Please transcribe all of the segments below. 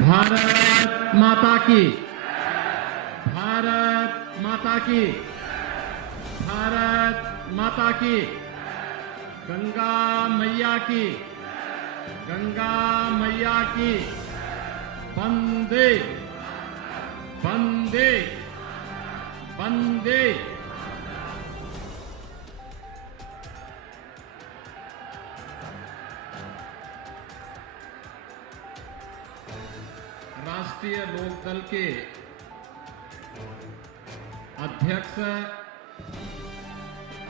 भारत माता की, भारत माता की, भारत माता की, गंगा मैया की, गंगा मैया की, वंदे वंदे वंदे। राष्ट्रीय लोकदल के अध्यक्ष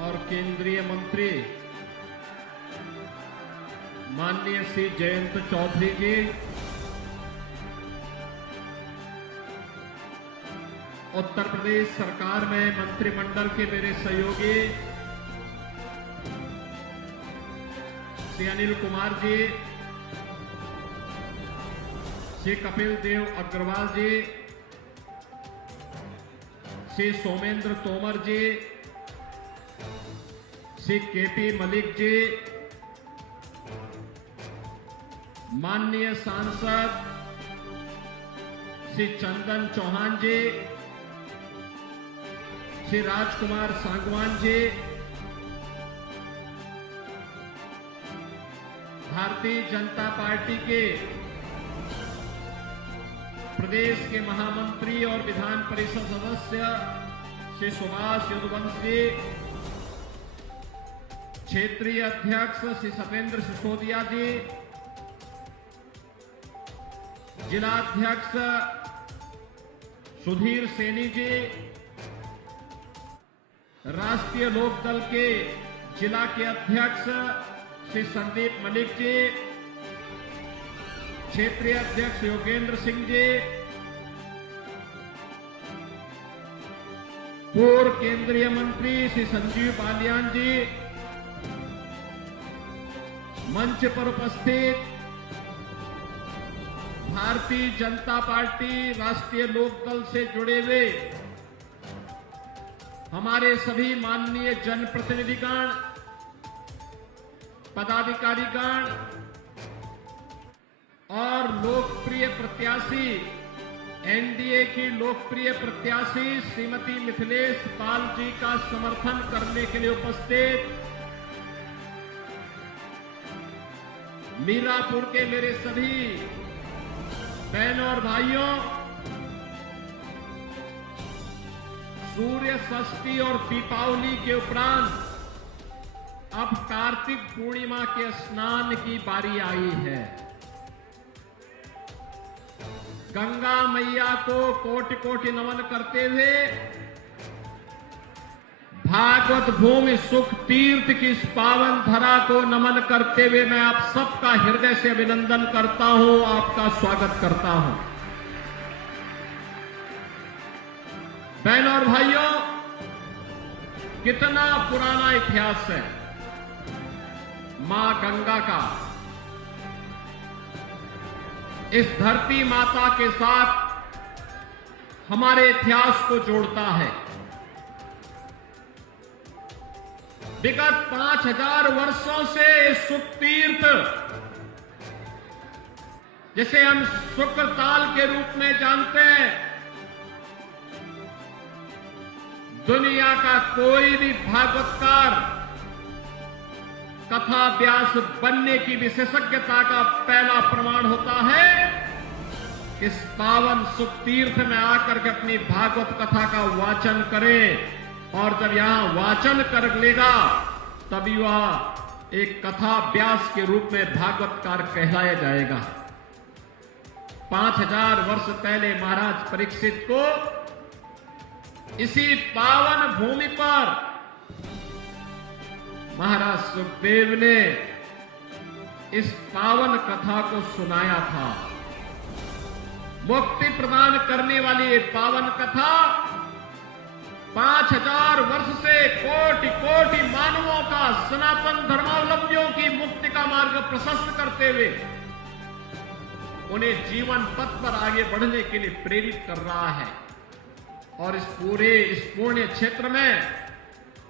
और केंद्रीय मंत्री माननीय श्री जयंत चौधरी जी, उत्तर प्रदेश सरकार में मंत्रिमंडल के मेरे सहयोगी श्री अनिल कुमार जी, श्री कपिल देव अग्रवाल जी, श्री सोमेंद्र तोमर जी, श्री केपी मलिक जी, माननीय सांसद श्री चंदन चौहान जी, श्री राजकुमार सांगवान जी, भारतीय जनता पार्टी के प्रदेश के महामंत्री और विधान परिषद सदस्य श्री सुभाष यदुवंशी, क्षेत्रीय अध्यक्ष श्री सत्येंद्र सिसोदिया जी, जिलाध्यक्ष सुधीर सैनी जी, राष्ट्रीय लोकदल के जिला के अध्यक्ष श्री संदीप मलिक जी, क्षेत्रीय अध्यक्ष योगेंद्र सिंह जी, पूर्व केंद्रीय मंत्री श्री संजीव बालियान जी, मंच पर उपस्थित भारतीय जनता पार्टी राष्ट्रीय लोकदल से जुड़े हुए हमारे सभी माननीय जनप्रतिनिधिगण, पदाधिकारीगण और लोकप्रिय प्रत्याशी, एनडीए की लोकप्रिय प्रत्याशी श्रीमती मिथिलेश पाल जी का समर्थन करने के लिए उपस्थित मीरापुर के मेरे सभी बहनों और भाइयों, सूर्य षष्ठी और दीपावली के उपरांत अब कार्तिक पूर्णिमा के स्नान की बारी आई है। गंगा मैया को कोटि कोटि नमन करते हुए भागवत भूमि सुख तीर्थ की इस पावन धरा को नमन करते हुए मैं आप सबका हृदय से अभिनंदन करता हूं, आपका स्वागत करता हूं। बहनों और भाइयों, कितना पुराना इतिहास है मां गंगा का। इस धरती माता के साथ हमारे इतिहास को जोड़ता है। विगत 5000 वर्षों से सुख तीर्थ, जिसे हम शुक्रताल के रूप में जानते हैं, दुनिया का कोई भी भागवतकार कथा व्यास बनने की विशेषज्ञता का पहला प्रमाण होता है इस पावन सुख तीर्थ में आकर के अपनी भागवत कथा का वाचन करे, और जब यहां वाचन कर लेगा तभी वह एक कथा व्यास के रूप में भागवतकार कहलाया जाएगा। 5000 वर्ष पहले महाराज परीक्षित को इसी पावन भूमि पर महाराज सुखदेव ने इस पावन कथा को सुनाया था। मुक्ति प्रदान करने वाली ये पावन कथा 5000 वर्ष से कोटि कोटि मानवों का, सनातन धर्मावलंबियों की मुक्ति का मार्ग प्रशस्त करते हुए उन्हें जीवन पथ पर आगे बढ़ने के लिए प्रेरित कर रहा है। और इस पुण्य क्षेत्र में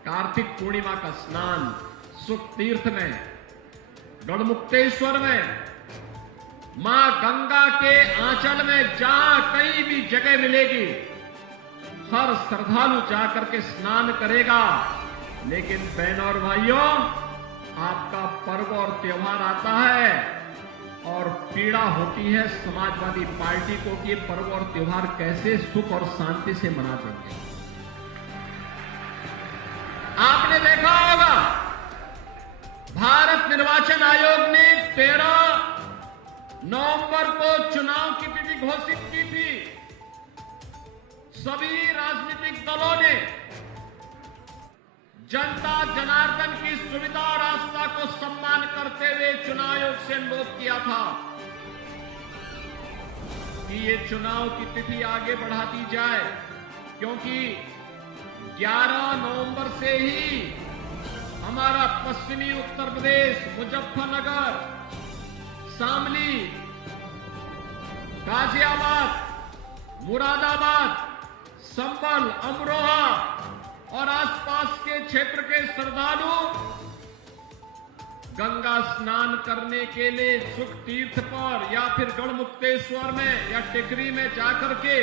कार्तिक पूर्णिमा का स्नान सुख तीर्थ में, गढ़मुक्तेश्वर में, मां गंगा के आंचल में जहां कहीं भी जगह मिलेगी हर श्रद्धालु जाकर के स्नान करेगा। लेकिन बहनों और भाइयों, आपका पर्व और त्योहार आता है और पीड़ा होती है समाजवादी पार्टी को कि ये पर्व और त्योहार कैसे सुख और शांति से मना देंगे। आपने देखा होगा भारत निर्वाचन आयोग ने 13 नवंबर को चुनाव की तिथि घोषित की थी। सभी राजनीतिक दलों ने जनता जनार्दन की सुविधा और आस्था को सम्मान करते हुए चुनाव आयोग से अनुरोध किया था कि ये चुनाव की तिथि आगे बढ़ा दी जाए, क्योंकि 11 नवंबर से ही हमारा पश्चिमी उत्तर प्रदेश, मुजफ्फरनगर, शामली, गाजियाबाद, मुरादाबाद, संभल, अमरोहा और आसपास के क्षेत्र के श्रद्धालु गंगा स्नान करने के लिए सुख तीर्थ पर या फिर गढ़मुक्तेश्वर में या टिकरी में जाकर के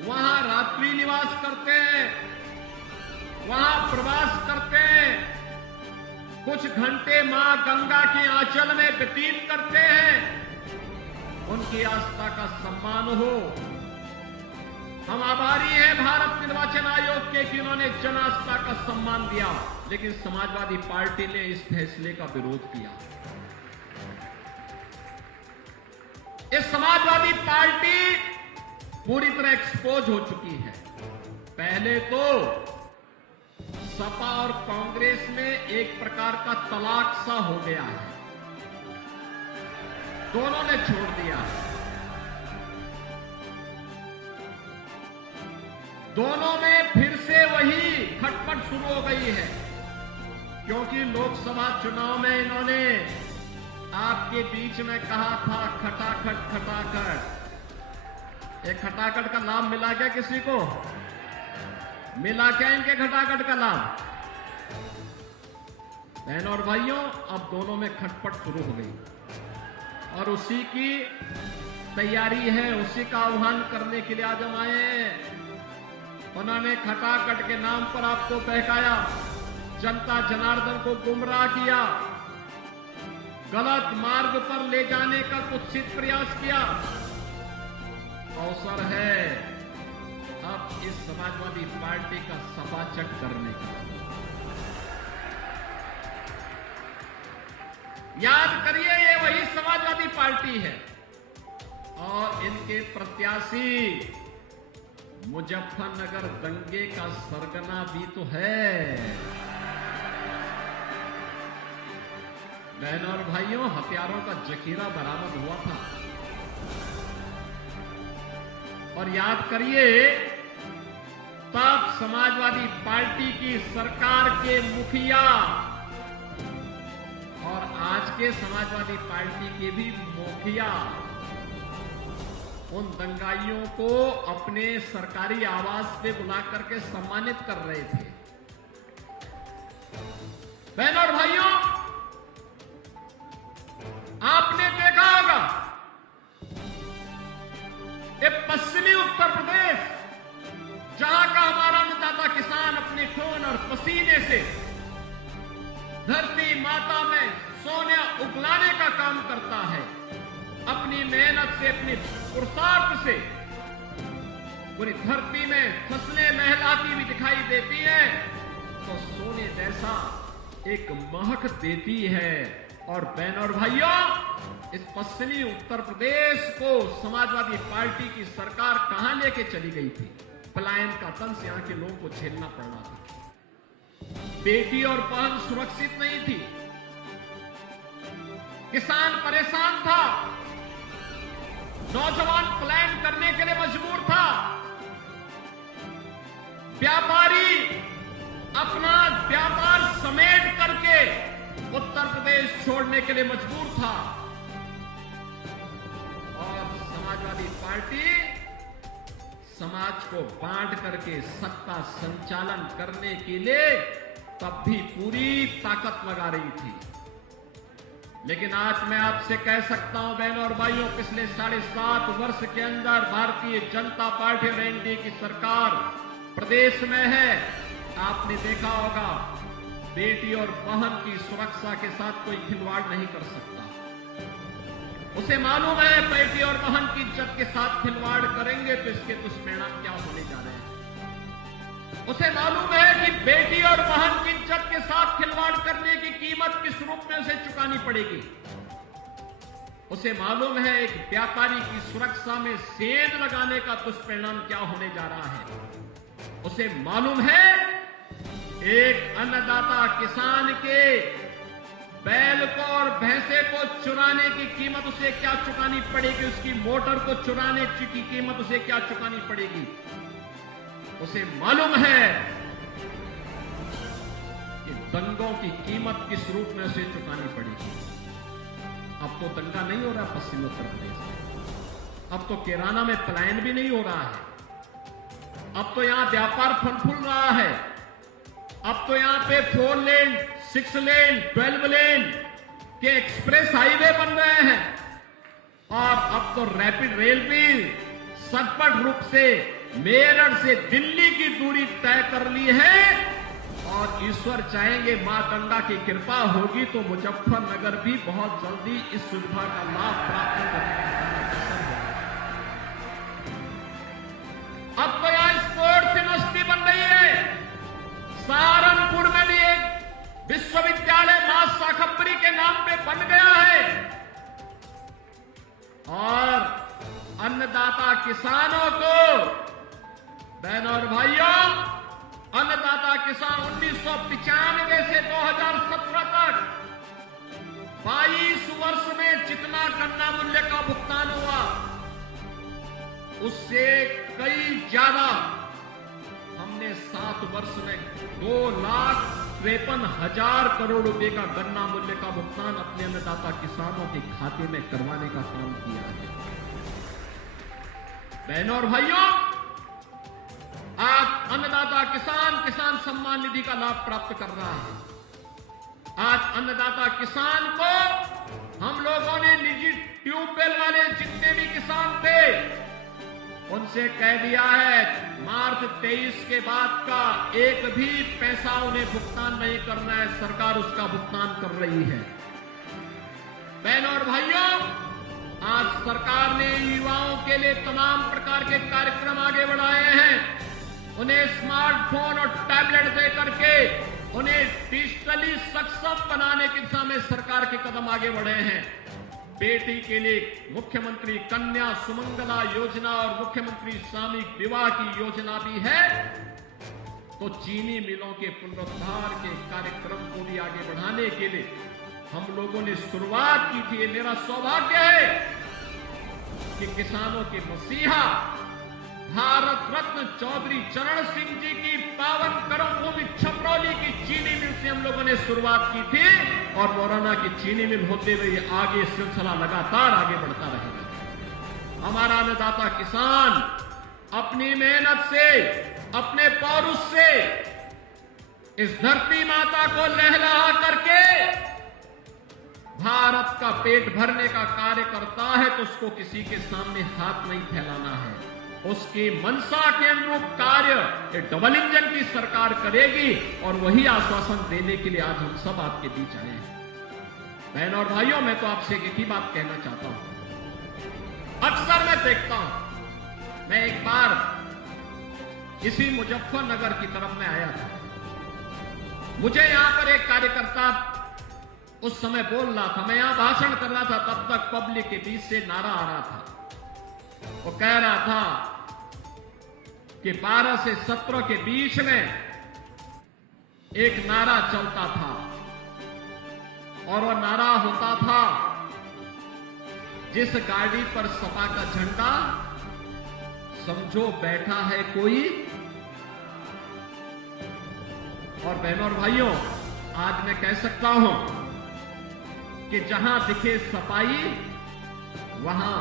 वहां रात्रि निवास करते हैं, वहां प्रवास करते हैं, कुछ घंटे मां गंगा के आंचल में व्यतीत करते हैं। उनकी आस्था का सम्मान हो। हम आभारी हैं भारत निर्वाचन आयोग के कि उन्होंने जन आस्था का सम्मान दिया, लेकिन समाजवादी पार्टी ने इस फैसले का विरोध किया। इस समाजवादी पार्टी पूरी तरह एक्सपोज हो चुकी है। पहले तो सपा और कांग्रेस में एक प्रकार का तलाक सा हो गया है, दोनों ने छोड़ दिया है। दोनों में फिर से वही खटपट शुरू हो गई है, क्योंकि लोकसभा चुनाव में इन्होंने आपके बीच में कहा था खटाखट खटाखट। एक खटाखट का लाभ मिला क्या किसी को? मिला क्या इनके खटाखट का लाभ? बहनों और भाइयों, अब दोनों में खटपट शुरू हो गई और उसी की तैयारी है, उसी का आह्वान करने के लिए आज हम आए हैं। उन्होंने खटाखट के नाम पर आपको बहकाया, जनता जनार्दन को गुमराह किया, गलत मार्ग पर ले जाने का कुत्सित प्रयास किया। अवसर है अब इस समाजवादी पार्टी का सफाचट करने का। याद करिए, ये वही समाजवादी पार्टी है और इनके प्रत्याशी मुजफ्फरनगर दंगे का सरगना भी तो है। बहनों और भाइयों, हथियारों का जखीरा बरामद हुआ था और याद करिए, तब समाजवादी पार्टी की सरकार के मुखिया और आज के समाजवादी पार्टी के भी मुखिया उन दंगाइयों को अपने सरकारी आवास पे बुला करके सम्मानित कर रहे थे। बहनों और भाइयों, आपने देखा होगा ये पश्चिमी उत्तर प्रदेश, जहां का हमारा अन्नदाता किसान अपने खून और पसीने से धरती माता में सोना उगलाने का काम करता है, अपनी मेहनत से, अपनी पुरुषार्थ से पूरी धरती में फसलें लहलाती हुई दिखाई देती है तो सोने जैसा एक महक देती है। और बहनों और भाइयों, इस पश्चिमी उत्तर प्रदेश को समाजवादी पार्टी की सरकार कहां लेके चली गई थी? पलायन का दंश यहां के लोगों को झेलना पड़ रहा था। बेटी और बहन सुरक्षित नहीं थी, किसान परेशान था, नौजवान पलायन करने के लिए मजबूर था, व्यापारी अपना व्यापार समेट करके उत्तर प्रदेश छोड़ने के लिए मजबूर था और समाजवादी पार्टी समाज को बांट करके सत्ता संचालन करने के लिए तब भी पूरी ताकत लगा रही थी। लेकिन आज मैं आपसे कह सकता हूं बहनों और भाइयों, पिछले 7.5 वर्ष के अंदर भारतीय जनता पार्टी और एनडीए की सरकार प्रदेश में है। आपने देखा होगा, बेटी और बहन की सुरक्षा के साथ कोई खिलवाड़ नहीं कर सकता। उसे मालूम है बेटी और बहन की इज्जत के साथ खिलवाड़ करेंगे तो इसके दुष्परिणाम क्या होने जा रहे हैं। उसे मालूम है कि बेटी और बहन की इज्जत के साथ खिलवाड़ करने की कीमत किस रूप में उसे चुकानी पड़ेगी। उसे मालूम है एक व्यापारी की सुरक्षा में सेंध लगाने का दुष्परिणाम क्या होने जा रहा है। उसे मालूम है एक अन्नदाता किसान के बैल को और भैंसे को चुराने की कीमत उसे क्या चुकानी पड़ेगी, उसकी मोटर को चुराने की कीमत उसे क्या चुकानी पड़ेगी। उसे मालूम है कि दंगों की कीमत किस रूप में उसे चुकानी पड़ेगी। अब तो दंगा नहीं हो रहा पश्चिम उत्तर प्रदेश में, अब तो किराना में पलायन भी नहीं हो रहा है, अब तो यहां व्यापार फल फूल रहा है, अब तो यहां पे 4 लेन 6 लेन 12 लेन के एक्सप्रेस हाईवे बन रहे हैं और अब तो रैपिड रेल भी सचपट रूप से मेरठ से दिल्ली की दूरी तय कर ली है। और ईश्वर चाहेंगे, मां गंगा की कृपा होगी तो मुजफ्फरनगर भी बहुत जल्दी इस सुविधा का लाभ प्राप्त करेगा। अब तो यहां स्पोर्ट्स यूनिवर्सिटी बन रही है, सहारनपुर में भी एक विश्वविद्यालय मां शाकंभरी के नाम पे बन गया है। और अन्नदाता किसानों को, बहनों और भाइयों, अन्नदाता किसान 1995 से 2017 तक 22 वर्ष में जितना गन्ना मूल्य का भुगतान हुआ उससे कई ज्यादा हमने 7 वर्ष में 2,53,000 करोड़ रुपए का गन्ना मूल्य का भुगतान अपने अन्नदाता किसानों के खाते में करवाने का काम किया है। बहनों और भाइयों, आज अन्नदाता किसान सम्मान निधि का लाभ प्राप्त कर रहा है। आज अन्नदाता किसान को हम लोगों ने निजी ट्यूबवेल वाले जितने भी किसान थे उनसे कह दिया है मार्च 23 के बाद का एक भी पैसा उन्हें भुगतान नहीं करना है, सरकार उसका भुगतान कर रही है। बहनों और भाइयों, आज सरकार ने युवाओं के लिए तमाम प्रकार के कार्यक्रम आगे बढ़ाए हैं। उन्हें स्मार्टफोन और टैबलेट दे करके उन्हें डिजिटली सक्षम बनाने की दिशा में सरकार के कदम आगे बढ़े हैं। बेटी के लिए मुख्यमंत्री कन्या सुमंगला योजना और मुख्यमंत्री सामूहिक विवाह की योजना भी है। तो चीनी मिलों के पुनरुद्धार के कार्यक्रम को भी आगे बढ़ाने के लिए हम लोगों ने शुरुआत की थी। मेरा सौभाग्य है कि किसानों के मसीहा भारत रत्न चौधरी चरण सिंह जी की पावन कर्मभूमि छपरौली की चीनी मिल से हम लोगों ने शुरुआत की थी और मोराना की चीनी मिल होते हुए आगे सिलसिला लगातार आगे बढ़ता रहेगा। हमारा अन्नदाता किसान अपनी मेहनत से, अपने पौरुष से इस धरती माता को लहलहा करके भारत का पेट भरने का कार्य करता है तो उसको किसी के सामने हाथ नहीं फैलाना है। उसकी मनसा के अनुरूप कार्य डबल इंजन की सरकार करेगी और वही आश्वासन देने के लिए आज हम सब आपके बीच आए हैं। बहनों और भाइयों, मैं तो आपसे एक ही बात कहना चाहता हूं। अक्सर मैं देखता हूं, मैं एक बार इसी मुजफ्फरनगर की तरफ में आया था। मुझे यहां पर एक कार्यकर्ता उस समय बोल रहा था, मैं यहां भाषण कर रहा था, तब तक पब्लिक के बीच से नारा आ रहा था। वो कह रहा था कि 12 से 17 के बीच में एक नारा चलता था और वो नारा होता था, जिस गाड़ी पर सपा का झंडा समझो बैठा है कोई। और बहनों और भाइयों, आज मैं कह सकता हूं कि जहां दिखे सपाई वहां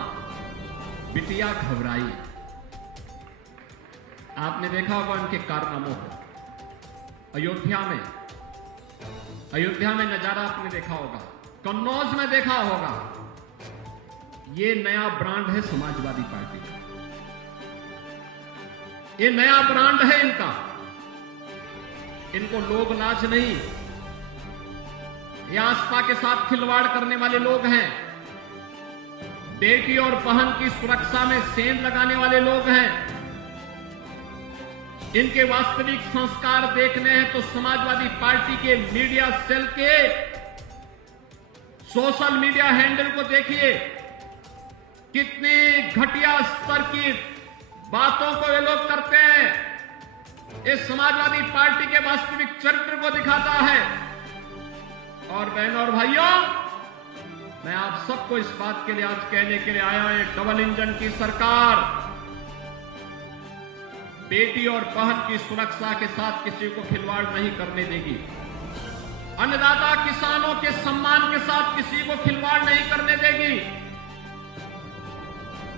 बिटिया घबराई। आपने देखा होगा उनके कारनामों को। अयोध्या में नजारा आपने देखा होगा, कन्नौज में देखा होगा। ये नया ब्रांड है समाजवादी पार्टी का, ये नया ब्रांड है इनका। इनको लोग लाज नहीं, ये आस्था के साथ खिलवाड़ करने वाले लोग हैं, बेटी और बहन की सुरक्षा में सेंध लगाने वाले लोग हैं। इनके वास्तविक संस्कार देखने हैं तो समाजवादी पार्टी के मीडिया सेल के सोशल मीडिया हैंडल को देखिए, कितनी घटिया स्तर की बातों को ये लोग करते हैं। इस समाजवादी पार्टी के वास्तविक चरित्र को दिखाता है। और बहनों और भाइयों, मैं आप सबको इस बात के लिए आज कहने के लिए आया हूं, एक डबल इंजन की सरकार बेटी और बहन की सुरक्षा के साथ किसी को खिलवाड़ नहीं करने देगी। अन्नदाता किसानों के सम्मान के साथ किसी को खिलवाड़ नहीं करने देगी।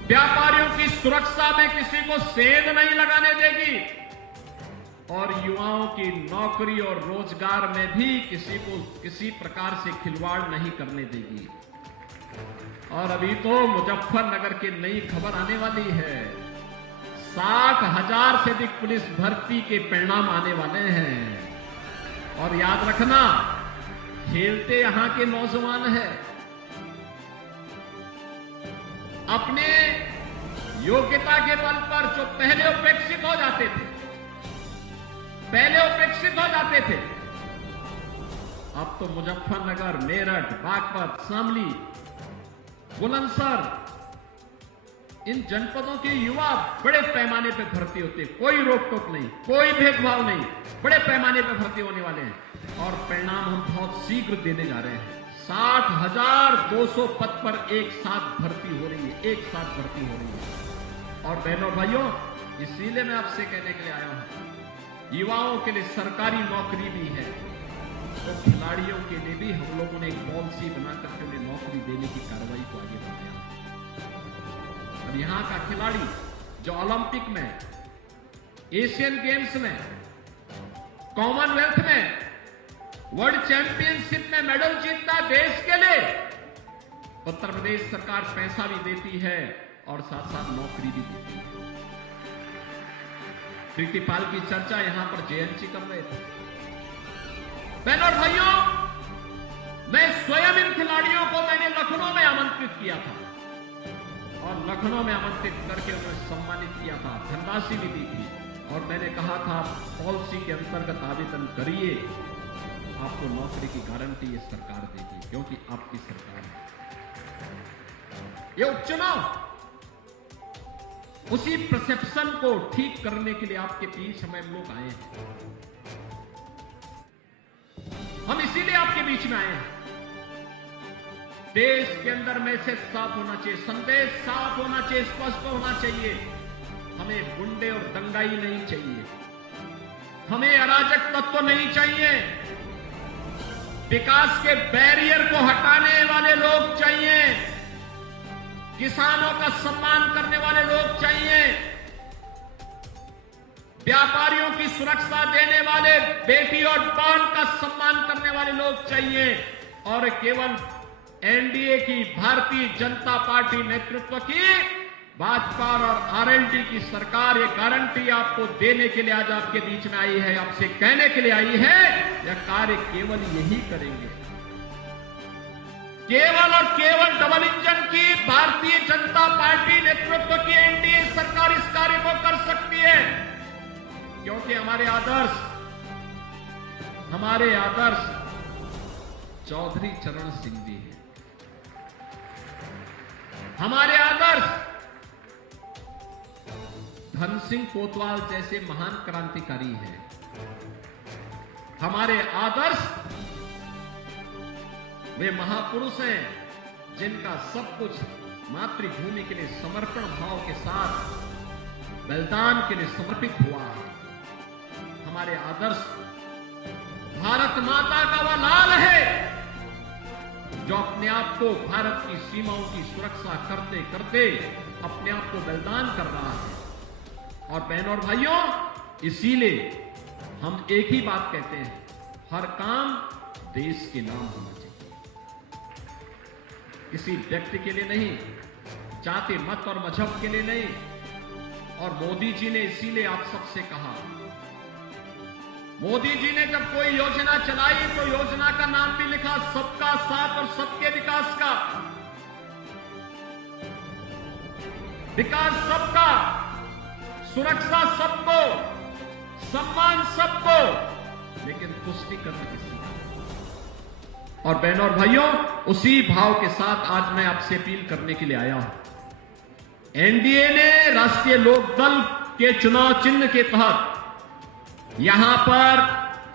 व्यापारियों की सुरक्षा में किसी को सेंध नहीं लगाने देगी। और युवाओं की नौकरी और रोजगार में भी किसी को किसी प्रकार से खिलवाड़ नहीं करने देगी। और अभी तो मुजफ्फरनगर की नई खबर आने वाली है, 60,000 से अधिक पुलिस भर्ती के परिणाम आने वाले हैं। और याद रखना, खेलते यहां के नौजवान हैं, अपने योग्यता के बल पर जो पहले उपेक्षित हो जाते थे, अब तो मुजफ्फरनगर, मेरठ, बागपत, शामली, बुलंदशहर, इन जनपदों के युवा बड़े पैमाने पर भर्ती होते, कोई रोक टोक नहीं, कोई भेदभाव नहीं, बड़े पैमाने पर भर्ती होने वाले हैं। और परिणाम हम बहुत शीघ्र देने जा रहे हैं। 60,200 पद पर एक साथ भर्ती हो रही है, और बहनों भाइयों, इसीलिए मैं आपसे कहने के लिए आया हूं, युवाओं के लिए सरकारी नौकरी भी है, तो खिलाड़ियों के लिए भी हम लोगों ने एक पॉलिसी बनाकर के उन्हें नौकरी देने की कार्रवाई को आगे बढ़ाया। और यहां का खिलाड़ी जो ओलंपिक में, एशियन गेम्स में, कॉमनवेल्थ में, वर्ल्ड चैंपियनशिप में मेडल जीतता है देश के लिए, उत्तर प्रदेश सरकार पैसा भी देती है और साथ साथ नौकरी भी देती है। प्रीति पाल की चर्चा यहां पर जेएनसी कर रहे थे। बहनों और भाइयों, मैं स्वयं इन खिलाड़ियों को मैंने लखनऊ में आमंत्रित किया था, और लखनऊ में आमंत्रित करके उन्हें सम्मानित किया था, धनराशि भी दी थी, और मैंने कहा था पॉलिसी के अंतर्गत आवेदन करिए, आपको नौकरी की गारंटी ये सरकार देगी, क्योंकि आपकी सरकार है। ये उपचुनाव उसी परसेप्शन को ठीक करने के लिए आपके बीच हम लोग आए हैं। हम इसीलिए आपके बीच में आए हैं। देश के अंदर मैसेज साफ होना चाहिए, संदेश साफ होना चाहिए, स्पष्ट होना चाहिए। हमें गुंडे और दंगाई नहीं चाहिए, हमें अराजक तत्व नहीं चाहिए, विकास के बैरियर को हटाने वाले लोग चाहिए, किसानों का सम्मान करने वाले लोग चाहिए, व्यापारियों की सुरक्षा देने वाले, बेटी और बहन का सम्मान करने वाले लोग चाहिए। और केवल एनडीए की, भारतीय जनता पार्टी नेतृत्व की, भाजपा और आरएलडी की सरकार ये गारंटी आपको देने के लिए आज आपके बीच में आई है, आपसे कहने के लिए आई है, यह कार्य केवल यही करेंगे। केवल और केवल डबल इंजन की भारतीय जनता पार्टी नेतृत्व की एनडीए सरकार इस कार्य को कर सकती है, क्योंकि हमारे आदर्श चौधरी चरण सिंह जी हैं, हमारे आदर्श धन सिंह कोतवाल जैसे महान क्रांतिकारी हैं, हमारे आदर्श वे महापुरुष हैं जिनका सब कुछ मातृभूमि के लिए समर्पण भाव के साथ बलिदान के लिए समर्पित हुआ है। हमारे आदर्श भारत माता का वह लाल है जो अपने आप को भारत की सीमाओं की सुरक्षा करते करते अपने आप को बलिदान कर रहा है। और बहनों और भाइयों, इसीलिए हम एक ही बात कहते हैं, हर काम देश के नाम होना चाहिए, किसी व्यक्ति के लिए नहीं, जाति मत और मजहब के लिए नहीं। और मोदी जी ने इसीलिए आप सबसे कहा, मोदी जी ने जब कोई योजना चलाई तो योजना का नाम भी लिखा सबका साथ और सबके विकास का। विकास सबका, सुरक्षा सबको, सम्मान सबको, लेकिन तुष्टि करना किसी का। और बहनों और भाइयों, उसी भाव के साथ आज मैं आपसे अपील करने के लिए आया हूं। एनडीए ने राष्ट्रीय लोकदल के चुनाव चिन्ह के तहत यहां पर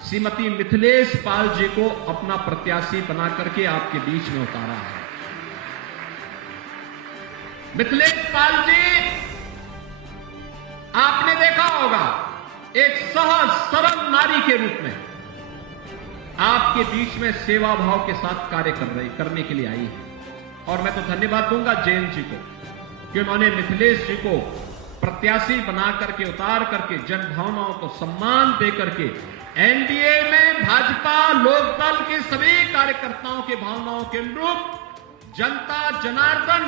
श्रीमती मिथिलेश पाल जी को अपना प्रत्याशी बना करके आपके बीच में उतारा है। मिथिलेश पाल जी, आपने देखा होगा, एक सहज सरल नारी के रूप में आपके बीच में सेवा भाव के साथ कार्य करने के लिए आई है। और मैं तो धन्यवाद दूंगा जैन जी को कि उन्होंने मिथिलेश जी को प्रत्याशी बना करके, उतार करके, जन भावनाओं को सम्मान दे करके एनडीए में भाजपा लोकदल के सभी कार्यकर्ताओं की भावनाओं के अनुरूप, जनता जनार्दन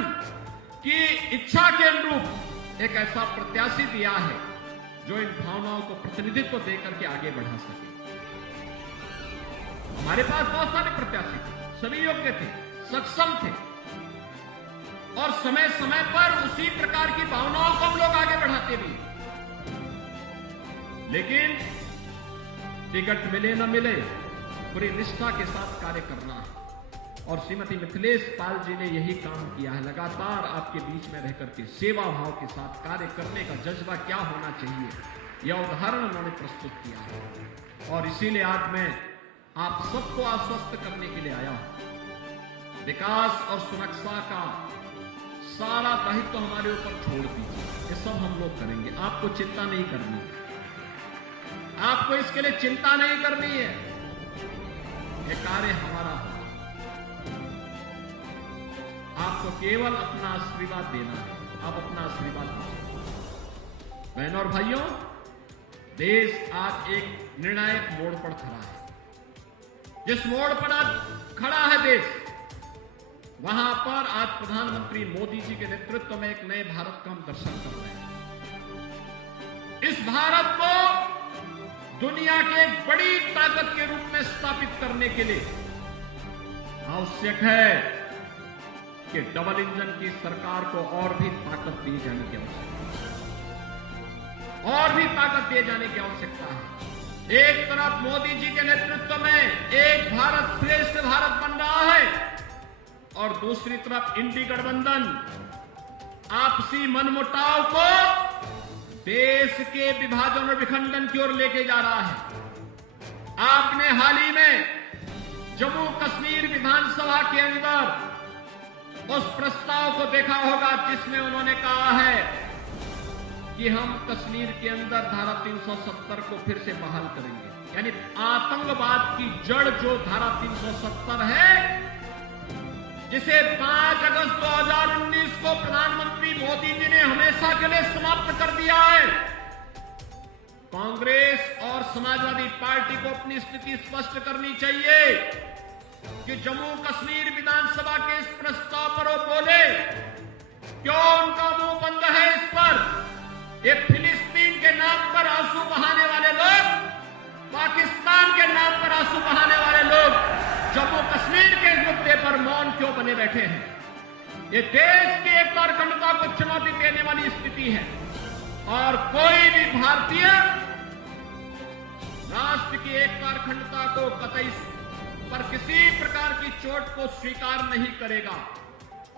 की इच्छा के अनुरूप एक ऐसा प्रत्याशी दिया है जो इन भावनाओं को प्रतिनिधित्व देकर के आगे बढ़ा सके। हमारे पास बहुत सारे प्रत्याशी थे, सभी योग्य थे, सक्षम थे, और समय समय पर उसी प्रकार की भावनाओं को हम लोग आगे बढ़ाते भी। लेकिन टिकट मिले न मिले, पूरी निष्ठा के साथ कार्य करना है। और श्रीमती मिथिलेश पाल जी ने यही काम किया है, लगातार आपके बीच में रहकर के सेवा भाव के साथ कार्य करने का जज्बा क्या होना चाहिए, यह उदाहरण उन्होंने प्रस्तुत किया है। और इसीलिए आज मैं आप सबको आश्वस्त करने के लिए आया हूं, विकास और सुरक्षा का सारा दायित्व तो हमारे ऊपर छोड़ दीजिए, ये सब हम लोग करेंगे, आपको चिंता नहीं करनी, आपको इसके लिए चिंता नहीं करनी है, ये कार्य हमारा होगा। आपको केवल अपना आशीर्वाद देना है, आप अपना आशीर्वाद दीजिए। बहनों और भाइयों, देश आज एक निर्णायक मोड़ पर खड़ा है। जिस मोड़ पर आज खड़ा है देश, वहां पर आज प्रधानमंत्री मोदी जी के नेतृत्व में एक नए भारत का हम दर्शन कर रहे हैं। इस भारत को दुनिया के एक बड़ी ताकत के रूप में स्थापित करने के लिए आवश्यक है कि डबल इंजन की सरकार को और भी ताकत दी जाने की आवश्यकता है, और भी ताकत दिए जाने की आवश्यकता है। एक तरफ मोदी जी के नेतृत्व में एक भारत श्रेष्ठ भारत बन रहा है, और दूसरी तरफ इंडी गठबंधन आपसी मनमुटाव को देश के विभाजन और विखंडन की ओर लेके जा रहा है। आपने हाल ही में जम्मू कश्मीर विधानसभा के अंदर उस प्रस्ताव को देखा होगा जिसमें उन्होंने कहा है कि हम कश्मीर के अंदर धारा 370 को फिर से बहाल करेंगे। यानी आतंकवाद की जड़ जो धारा 370 है, जिसे 5 अगस्त 2019 को प्रधानमंत्री मोदी जी ने हमेशा के लिए समाप्त कर दिया है। कांग्रेस और समाजवादी पार्टी को अपनी स्थिति स्पष्ट करनी चाहिए कि जम्मू कश्मीर विधानसभा के इस प्रस्ताव पर वो बोले, क्यों उनका मुंह बंद है इस पर? ये फिलिस्तीन के नाम पर आंसू बहाने वाले लोग, पाकिस्तान के नाम पर आंसू बहाने वाले लोग जम्मू कश्मीर के मुद्दे पर मौन क्यों बने बैठे हैं? ये देश की एकता और अखंडता को चुनौती देने वाली स्थिति है, और कोई भी भारतीय राष्ट्र की एकता और अखंडता को कतई पर किसी प्रकार की चोट को स्वीकार नहीं करेगा।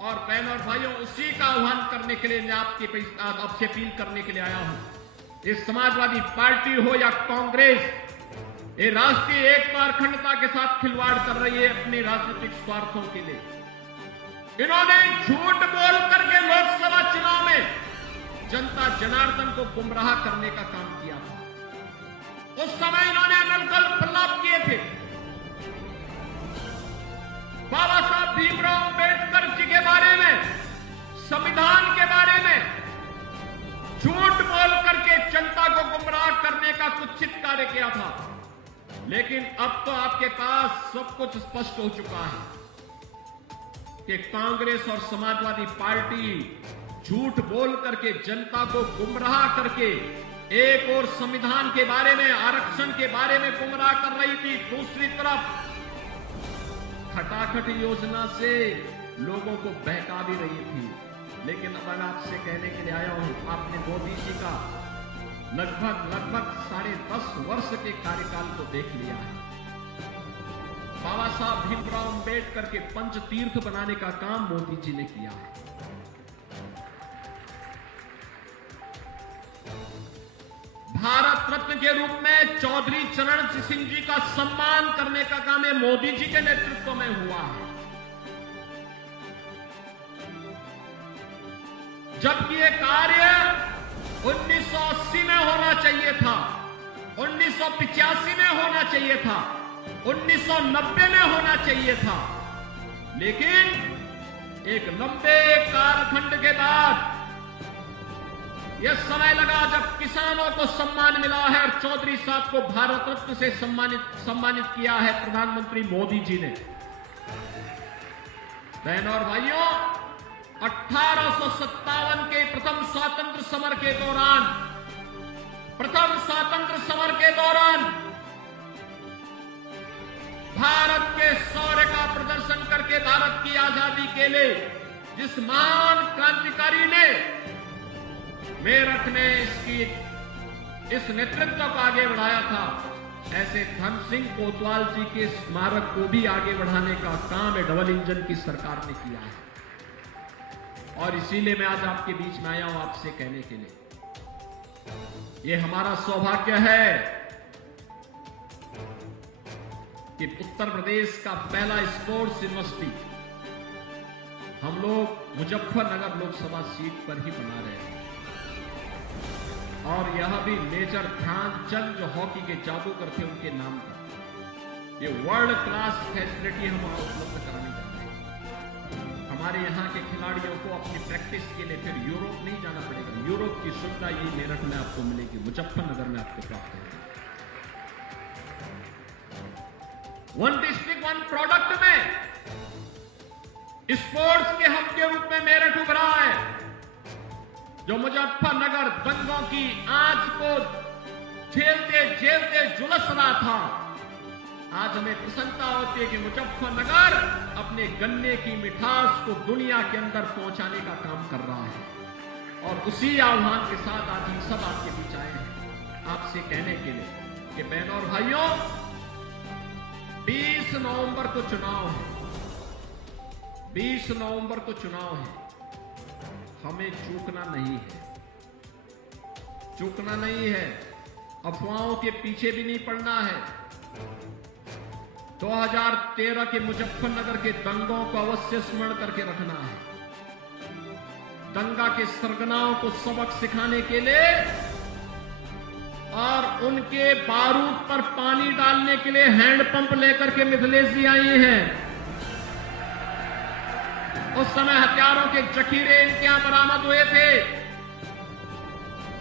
और बहनों और भाइयों, उसी का आह्वान करने के लिए मैं आपसे अपील करने के लिए आया हूं। ये समाजवादी पार्टी हो या कांग्रेस, ये राष्ट्रीय एकता और अखंडता के साथ खिलवाड़ कर रही है अपने राजनीतिक स्वार्थों के लिए। इन्होंने झूठ बोल करके लोकसभा चुनाव में जनता जनार्दन को गुमराह करने का काम किया था। उस समय इन्होंने अनर्गल प्रलाप किए थे। बाबा साहब भीमराव अंबेडकर जी के बारे में, संविधान के बारे में झूठ बोल करके कार्य किया था, लेकिन अब तो आपके पास सब कुछ स्पष्ट हो चुका है कि कांग्रेस और समाजवादी पार्टी झूठ बोल करके जनता को गुमराह करके एक और संविधान के बारे में, आरक्षण के बारे में गुमराह कर रही थी, दूसरी तरफ खटाखट योजना से लोगों को बहका भी रही थी। लेकिन अब मैं आपसे कहने के लिए आया हूं, आपने मोदी जी का लगभग 10.5 वर्ष के कार्यकाल को देख लिया है। बाबा साहब भीमराव अंबेडकर के पंचतीर्थ बनाने का काम मोदी जी ने किया है। भारत रत्न के रूप में चौधरी चरण सिंह जी का सम्मान करने का काम है मोदी जी के नेतृत्व में हुआ है। जबकि यह कार्य 1980 में होना चाहिए था, 1985 में होना चाहिए था, 1990 में होना चाहिए था, लेकिन एक लंबे कालखंड के बाद यह समय लगा जब किसानों को सम्मान मिला है और चौधरी साहब को भारत रत्न से सम्मानित किया है प्रधानमंत्री मोदी जी ने। बहनों और भाइयों, 1857 के प्रथम स्वातंत्र समर के दौरान भारत के शौर्य का प्रदर्शन करके भारत की आजादी के लिए जिस महान क्रांतिकारी ने मेरठ में इस नेतृत्व को आगे बढ़ाया था, ऐसे धन सिंह कोतवाल जी के स्मारक को भी आगे बढ़ाने का काम है डबल इंजन की सरकार ने किया है। और इसीलिए मैं आज आपके बीच में आया हूं आपसे कहने के लिए, यह हमारा सौभाग्य है कि उत्तर प्रदेश का पहला स्पोर्ट्स यूनिवर्सिटी हम लोग मुजफ्फरनगर लोकसभा सीट पर ही बना रहे हैं। और यह भी मेजर ध्यानचंद जो हॉकी के जादूगर थे उनके नाम पर ये वर्ल्ड क्लास फैसिलिटी हम उपलब्ध कराने जा रहे हैं। हमारे यहाँ के खिलाड़ियों को अपनी प्रैक्टिस के लिए फिर यूरोप नहीं जाना पड़ेगा। यूरोप की सुविधा ये मेरठ में आपको मिलेगी, मुजफ्फरनगर में आपको प्राप्त होगी। वन डिस्ट्रिक्ट वन प्रोडक्ट में स्पोर्ट्स के हब के रूप में मेरठ उभरा है। जो मुजफ्फरनगर दंगों की आंच को झेलते झुलस रहा था, आज हमें प्रसन्नता होती है कि मुजफ्फरनगर अपने गन्ने की मिठास को दुनिया के अंदर पहुंचाने का काम कर रहा है। और उसी आह्वान के साथ आज हम सब आपके बीच आए हैं आपसे कहने के लिए कि बहनों और भाइयों, 20 नवंबर को चुनाव है, 20 नवंबर को चुनाव है। हमें चूकना नहीं है, अफवाहों के पीछे भी नहीं पड़ना है। 2013 के मुजफ्फरनगर के दंगों को अवश्य स्मरण करके रखना है। दंगा के सरगनाओं को सबक सिखाने के लिए और उनके बारूद पर पानी डालने के लिए हैंडपंप लेकर के मिथिलेश जी आई हैं। उस समय हथियारों के जखीरे इनके यहां बरामद हुए थे।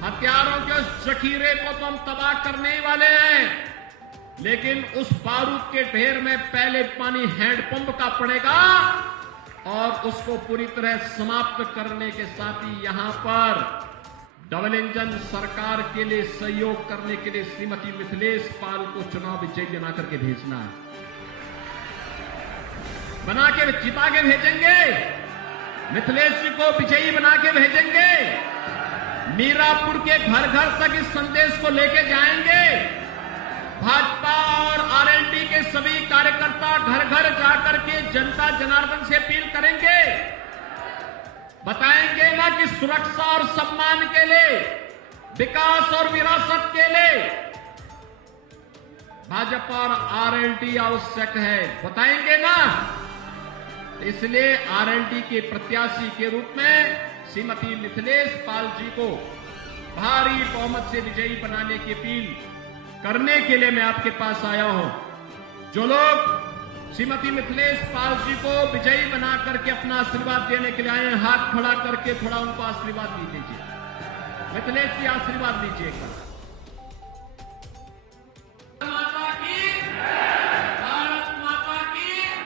हथियारों के उस जखीरे को तो हम तबाह करने ही वाले हैं, लेकिन उस बारूद के ढेर में पहले पानी हैंडपंप का पड़ेगा और उसको पूरी तरह समाप्त करने के साथ ही यहां पर डबल इंजन सरकार के लिए सहयोग करने के लिए श्रीमती मिथिलेश पाल को चुनाव विजयी बना करके भेजना है। बना के जिता के भेजेंगे, मिथिलेश जी को विजयी बना के भेजेंगे। मीरापुर के घर घर तक इस संदेश को लेके जाएंगे। भाजपा और आरएलडी के सभी कार्यकर्ता घर घर जाकर के जनता जनार्दन से अपील करेंगे, बताएंगे ना कि सुरक्षा और सम्मान के लिए, विकास और विरासत के लिए भाजपा और आरएलडी आवश्यक है, बताएंगे ना। इसलिए आरएलडी के प्रत्याशी के रूप में श्रीमती मिथिलेश पाल जी को भारी बहुमत से विजयी बनाने की अपील करने के लिए मैं आपके पास आया हूं। जो लोग श्रीमती मिथिलेश पाल जी को विजयी बना करके अपना आशीर्वाद देने के लिए आए हैं, हाथ खड़ा करके थोड़ा उनको आशीर्वाद दीजिए। मिथिलेश जी आशीर्वाद दीजिए।